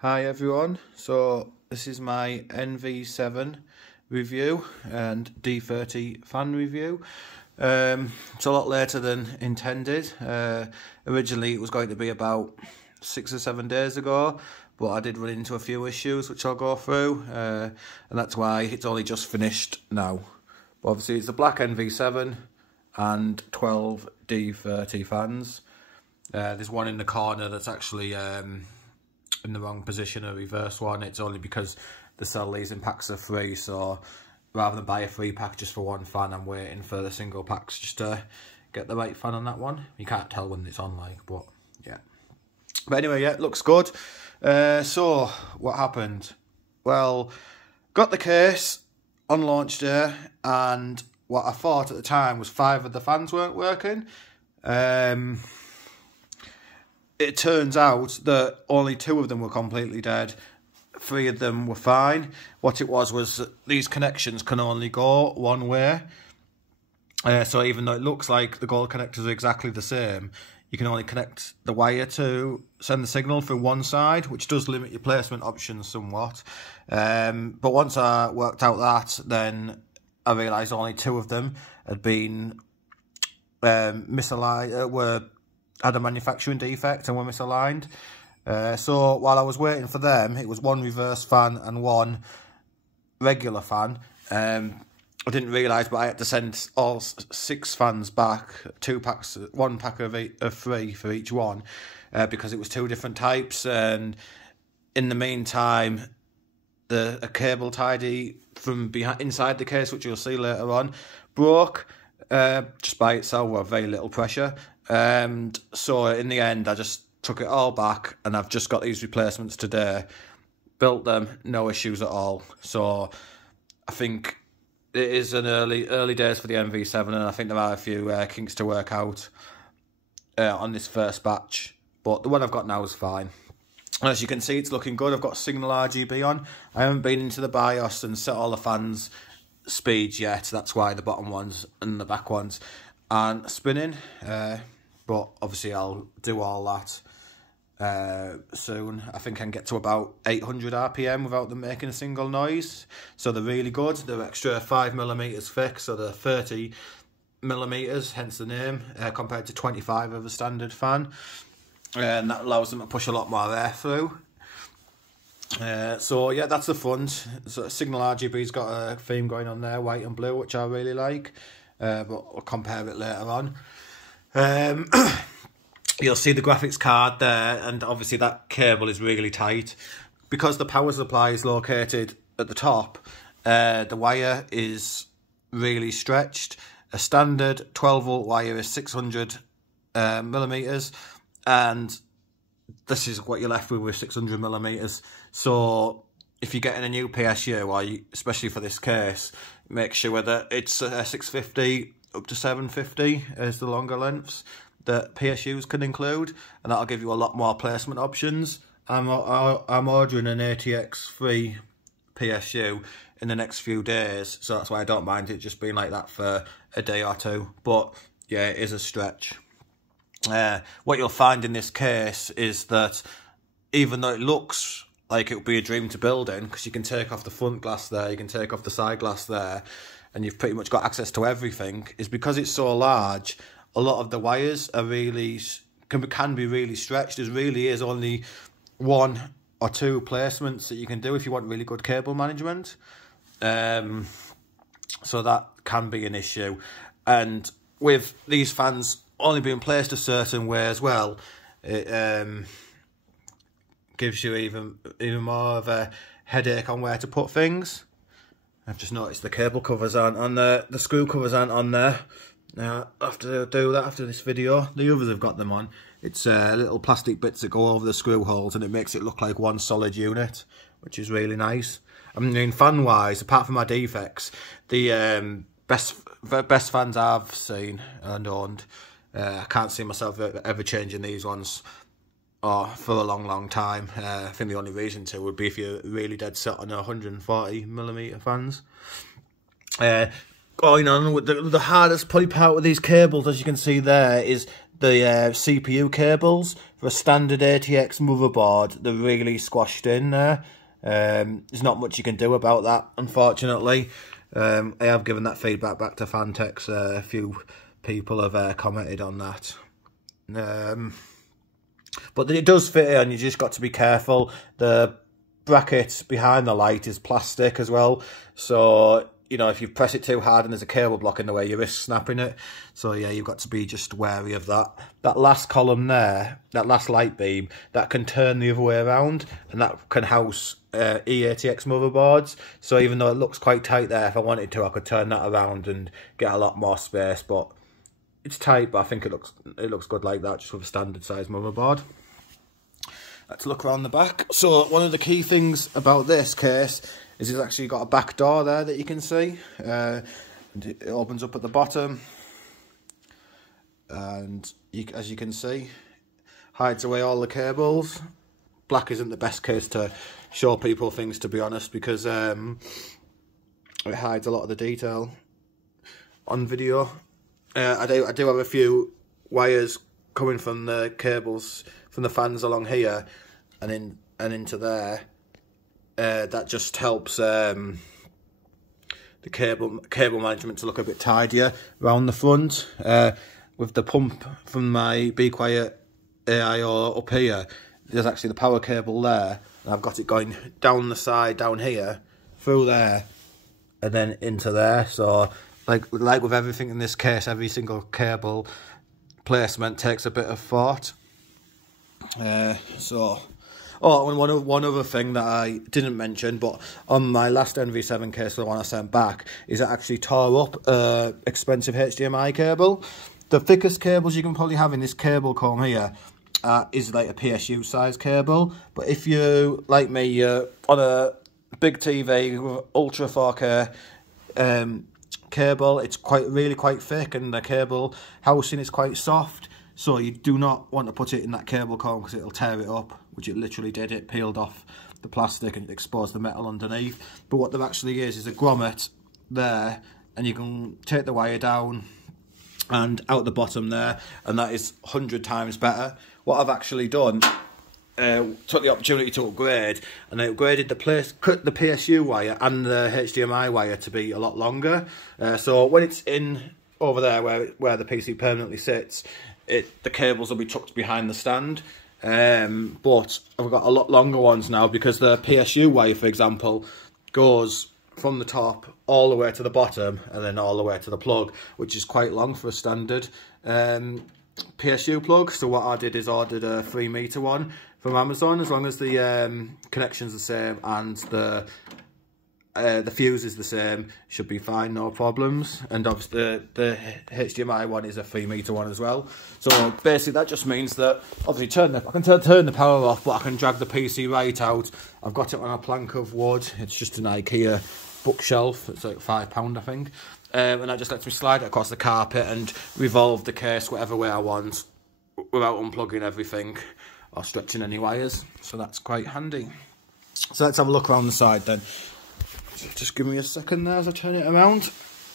Hi everyone, so this is my NV7 review and D30 fan review. It's a lot later than intended. Originally it was going to be about 6 or 7 days ago, but I did run into a few issues which I'll go through, and that's why it's only just finished now. But obviously it's the black NV7 and 12 D30 fans. There's one in the corner that's actually in the wrong position, a reverse one. It's only because they sell these in packs of 3, so rather than buy a 3-pack just for one fan, I'm waiting for the single packs just to get the right fan on that one. You can't tell when it's on, like, but yeah. But anyway, yeah, it looks good. So what happened? Well, got the case on launch day, and what I thought at the time was 5 of the fans weren't working. It turns out that only 2 of them were completely dead. 3 of them were fine. What it was that these connections can only go one way. So even though it looks like the gold connectors are exactly the same, you can only connect the wire to send the signal through one side, which does limit your placement options somewhat. But once I worked out that, then I realised only 2 of them had been misaligned, had a manufacturing defect and were misaligned. So while I was waiting for them, it was 1 reverse fan and 1 regular fan. I didn't realise, but I had to send all 6 fans back, 2 packs, 1 pack of 3 for each one, because it was 2 different types. And in the meantime, a cable tidy from inside the case, which you'll see later on, broke just by itself with very little pressure. So in the end, I just took it all back, and I've just got these replacements today. Built them, no issues at all. So I think it is an early days for the NV7, and I think there are a few kinks to work out on this first batch. But the one I've got now is fine. As you can see, it's looking good. I've got signal RGB on. I haven't been into the BIOS and set all the fans speeds yet. That's why the bottom ones and the back ones aren't spinning. But obviously I'll do all that soon. I think I can get to about 800 RPM without them making a single noise. So they're really good. They're extra 5mm thick, so they're 30mm, hence the name, compared to 25 of a standard fan. And that allows them to push a lot more air through. So yeah, that's the front. So signal RGB's got a theme going on there, white and blue, which I really like. But I'll compare it later on. You'll see the graphics card there, and obviously that cable is really tight. Because the power supply is located at the top, the wire is really stretched. A standard 12-volt wire is 600 millimeters, and this is what you're left with 600 millimeters. So if you're getting a new PSU, or especially for this case, make sure that it's 650 up to 750 as the longer lengths that PSUs can include, and that'll give you a lot more placement options. I'm ordering an ATX3 PSU in the next few days, so that's why I don't mind it just being like that for a day or 2. But yeah, it is a stretch. What you'll find in this case is that even though it looks like it would be a dream to build in, because you can take off the front glass there, you can take off the side glass there, and you've pretty much got access to everything, is because it's so large, a lot of the wires are really can be really stretched. There really is only 1 or 2 placements that you can do if you want really good cable management. So that can be an issue. And with these fans only being placed a certain way as well, it gives you even more of a headache on where to put things. I've just noticed the cable covers aren't on there, the screw covers aren't on there. Now I have to do that after this video. The others have got them on. It's little plastic bits that go over the screw holes, and it makes it look like one solid unit, which is really nice. I mean, fan wise, apart from my defects, the best fans I've seen and owned, I can't see myself ever changing these ones for a long time. I think the only reason to would be if you're really dead set on 140mm fans. Going on with the hardest probably part with these cables, as you can see there, is the CPU cables for a standard ATX motherboard, they're really squashed in there. There's not much you can do about that, unfortunately. I have given that feedback back to Fantex. A few people have commented on that. But it does fit in, you just got to be careful. The bracket behind the light is plastic as well, so you know, if you press it too hard and there's a cable block in the way, you risk snapping it. So yeah, you've got to be just wary of that. That last column there, that last light beam, that can turn the other way around, and that can house eATX motherboards. So even though it looks quite tight there, if I wanted to, I could turn that around and get a lot more space. But it's tight, but I think it looks good like that, just with a standard size motherboard. Let's look around the back. So one of the key things about this case is it's actually got a back door there that you can see. And it opens up at the bottom. And as you can see, hides away all the cables. Black isn't the best case to show people things, to be honest, because it hides a lot of the detail on video. I do have a few wires coming from the cables from the fans along here and into there. That just helps the cable management to look a bit tidier around the front. With the pump from my Be Quiet AIO up here, there's actually the power cable there, and I've got it going down the side, down here, through there, and then into there. So like with everything in this case, every single cable placement takes a bit of thought. Oh, and one other thing that I didn't mention, but on my last NV7 case, the one I sent back, is it actually tore up expensive HDMI cable. The thickest cables you can probably have in this cable comb here is like a PSU size cable. But if you, like me, you're on a big TV with Ultra 4K cable, it's really quite thick, and the cable housing is quite soft. So you do not want to put it in that cable comb because it'll tear it up, which it literally did. It peeled off the plastic and exposed the metal underneath. But what there actually is a grommet there, and you can take the wire down and out the bottom there, and that is 100 times better. What I've actually done, took the opportunity to upgrade, and I upgraded cut the PSU wire and the HDMI wire to be a lot longer. So when it's in over there where the PC permanently sits, the cables will be tucked behind the stand. But I've got a lot longer ones now, because the PSU wire, for example, goes from the top all the way to the bottom and then all the way to the plug, which is quite long for a standard PSU plug. So what I did is ordered a 3-meter one from Amazon. As long as the connection's the same and the fuse is the same, should be fine, no problems. And obviously the HDMI one is a 3-meter one as well. So basically that just means that obviously I can turn the power off, but I can drag the PC right out. I've got it on a plank of wood. It's just an IKEA bookshelf. It's like £5, I think. And that just lets me slide it across the carpet and revolve the case whatever way I want without unplugging everything or stretching any wires. So that's quite handy. So let's have a look around the side then. Just give me a second there as I turn it around.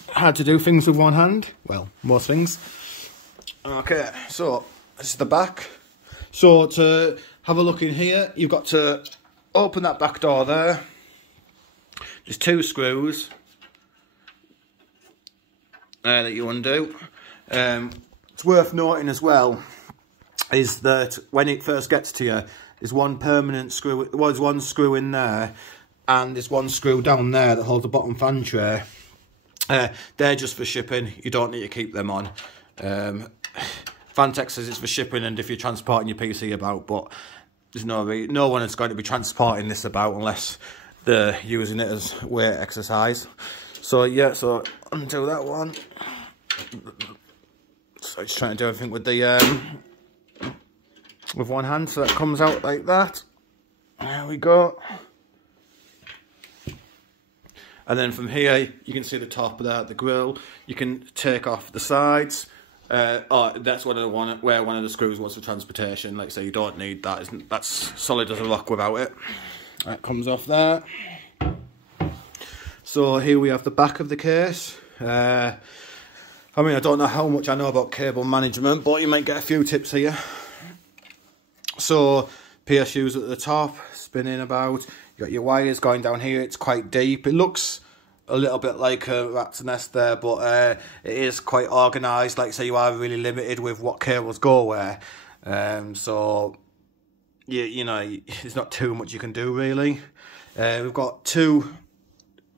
Hard to do things with one hand. Well, most things. Okay, so this is the back. So to have a look in here, you've got to open that back door there. There's 2 screws that you undo. It's worth noting as well is that when it first gets to you, there's one permanent screw. There was one screw in there, and there's one screw down there that holds the bottom fan tray. They're just for shipping. You don't need to keep them on. Fantex says it's for shipping and if you're transporting your PC about, but there's no one is going to be transporting this about unless they're using it as weight exercise. So yeah, so undo that one. So just trying to do everything with the with one hand, so that comes out like that. There we go. And then from here, you can see the top of the grill. You can take off the sides. That's where one of the screws was for transportation. Like I say, you don't need that. That's solid as a rock without it. That comes off there. So here we have the back of the case. I mean, I don't know how much I know about cable management, but you might get a few tips here. So, PSU's at the top, spinning about. You got your wires going down here. It's quite deep. It looks a little bit like a rat's nest there, but it is quite organised. Like, say, you are really limited with what cables go where. So, you know, there's not too much you can do, really. We've got two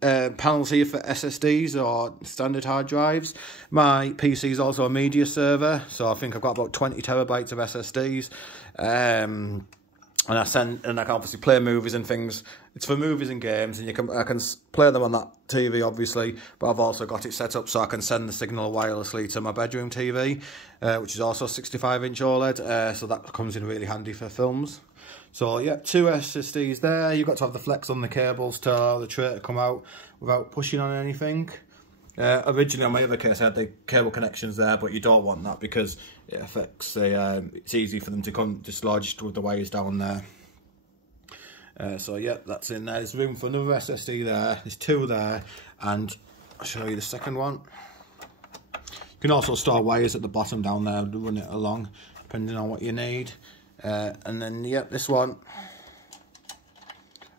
panels here for SSDs or standard hard drives. My PC is also a media server, so I think I've got about 20 terabytes of SSDs. And I can obviously play movies and things. It's for movies and games, and I can play them on that TV, obviously. But I've also got it set up so I can send the signal wirelessly to my bedroom TV, which is also 65-inch OLED. So that comes in really handy for films. So yeah, two SSDs there. You've got to have the flex on the cables to allow the tray to come out without pushing on anything. Originally on my other case I had the cable connections there, but you don't want that because it affects the, it's easy for them to come dislodged with the wires down there. So yeah, that's in there. There's room for another SSD there. There's two there, and I'll show you the second one. You can also store wires at the bottom down there to run it along, depending on what you need. And then, yep, this one,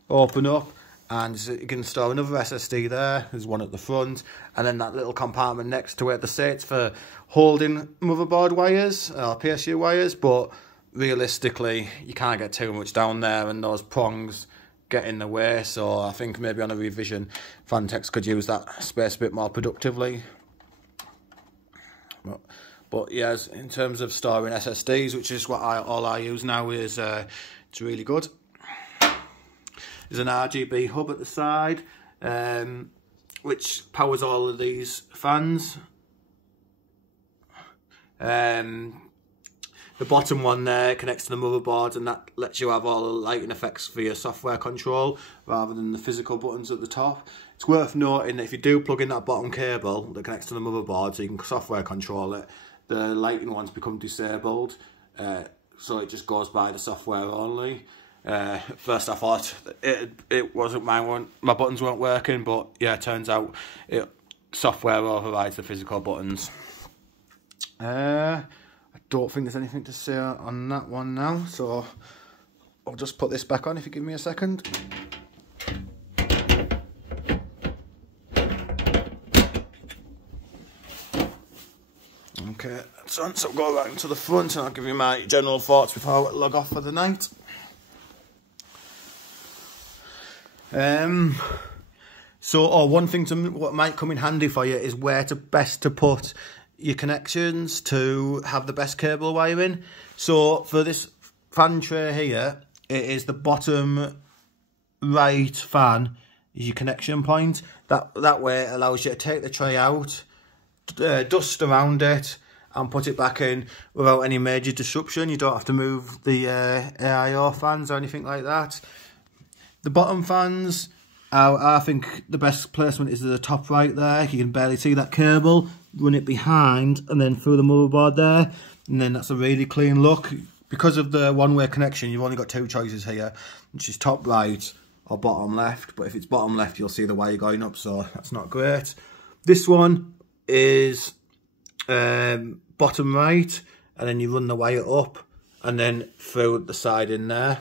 open up, and you can store another SSD there. There's one at the front, and then that little compartment next to it. They say it's for holding motherboard wires, or PSU wires, but realistically, you can't get too much down there, and those prongs get in the way, so I think maybe on a revision, Fantex could use that space a bit more productively. But yes, in terms of storing SSDs, which is what all I use now, is it's really good. There's an RGB hub at the side, which powers all of these fans. The bottom one there connects to the motherboard, and that lets you have all the lighting effects for your software control rather than the physical buttons at the top. It's worth noting that if you do plug in that bottom cable that connects to the motherboard so you can software control it, the lighting ones become disabled, so it just goes by the software only. First I thought it wasn't my buttons weren't working, but yeah, it turns out software overrides the physical buttons. I don't think there's anything to say on that one now, so I'll just put this back on if you give me a second. Okay, that's on, so I'll go right into the front and I'll give you my general thoughts before I log off for the night. One thing what might come in handy for you is where best to put your connections to have the best cable wiring. So for this fan tray here, it is the bottom right fan is your connection point. That way it allows you to take the tray out, dust around it, and put it back in without any major disruption. You don't have to move the AIO fans or anything like that. The bottom fans, I think the best placement is at the top right there. You can barely see that cable. Run it behind and then through the motherboard there, and then that's a really clean look. Because of the one-way connection, you've only got two choices here, which is top right or bottom left. But if it's bottom left, you'll see the wire going up, so that's not great. This one is bottom right, and then you run the wire up and then through the side in there.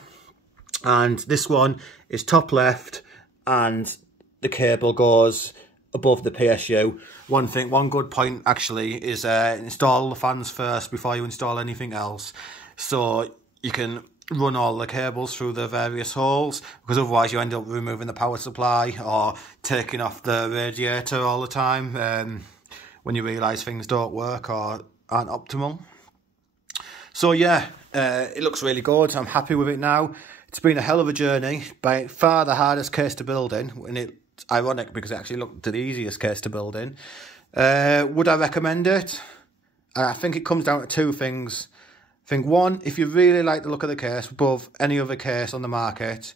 And this one is top left, and the cable goes above the PSU. One good point actually is install the fans first before you install anything else, so you can run all the cables through the various holes, because otherwise you end up removing the power supply or taking off the radiator all the time when you realise things don't work or aren't optimal. So yeah, it looks really good. I'm happy with it now. It's been a hell of a journey, by far the hardest case to build in, and it's ironic because it actually looked the easiest case to build in. Would I recommend it? I think it comes down to two things. I think one, if you really like the look of the case above any other case on the market,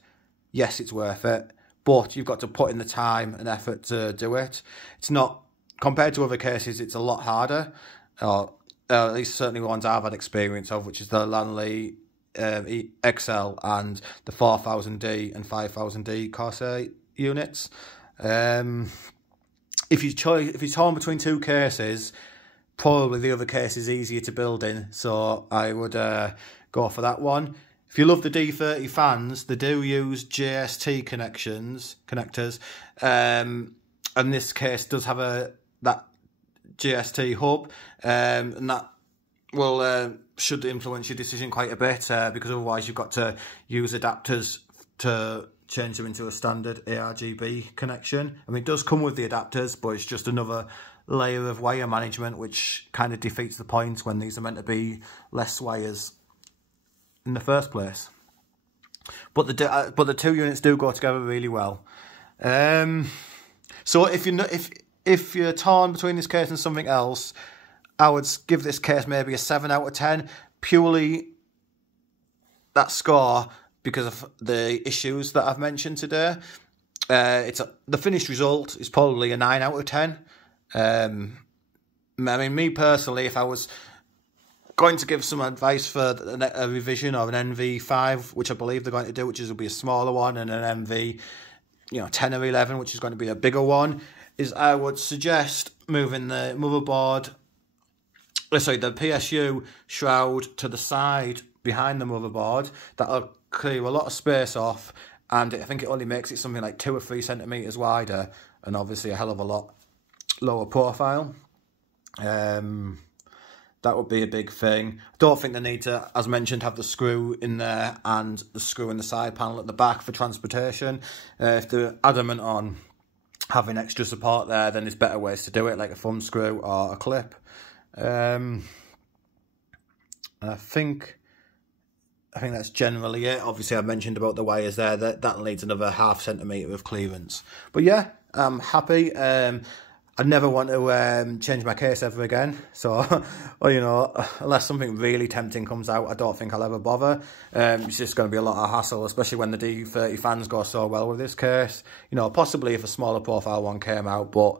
yes, it's worth it, but you've got to put in the time and effort to do it. It's not, compared to other cases, it's a lot harder, or at least certainly ones I've had experience of, which is the Lanley XL and the 4000D and 5000D Corsair units. If you're torn between two cases, probably the other case is easier to build in, so I would go for that one. If you love the D30 fans, they do use JST connectors, and this case does have that JST hub, and that will should influence your decision quite a bit, because otherwise you've got to use adapters to change them into a standard ARGB connection. I mean, it does come with the adapters, but it's just another layer of wire management, which kind of defeats the point when these are meant to be less wires in the first place. But the two units do go together really well. So if you're torn between this case and something else, I would give this case maybe a 7 out of 10. Purely that score because of the issues that I've mentioned today. The finished result is probably a 9 out of 10. I mean, me personally, if I was going to give some advice for a revision of an NV5, which I believe they're going to do, which will be a smaller one, and an NV, 10 or 11, which is going to be a bigger one, is I would suggest moving the motherboard, the PSU shroud to the side behind the motherboard. That'll clear a lot of space off, and I think it only makes it something like 2 or 3 centimeters wider, and obviously a hell of a lot lower profile. That would be a big thing. I don't think they need to, as mentioned, have the screw in there and the screw in the side panel at the back for transportation. If they're adamant on having extra support there, then there's better ways to do it, like a thumb screw or a clip. I think that's generally it. Obviously, I mentioned about the wires there. That needs another .5 centimetre of clearance. But yeah, I'm happy. I never want to change my case ever again. So, unless something really tempting comes out, I don't think I'll ever bother. It's just going to be a lot of hassle, especially when the D30 fans go so well with this case. Possibly if a smaller profile one came out, but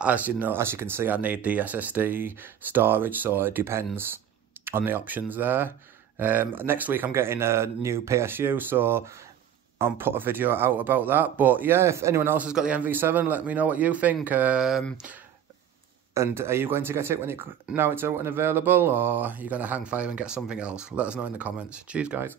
as you can see, I need the SSD storage, so it depends on the options there. Next week I'm getting a new PSU, so I'll put a video out about that. But yeah, if anyone else has got the NV7, let me know what you think. And are you going to get it now it's out and available, or are you going to hang fire and get something else? Let us know in the comments. Cheers, guys.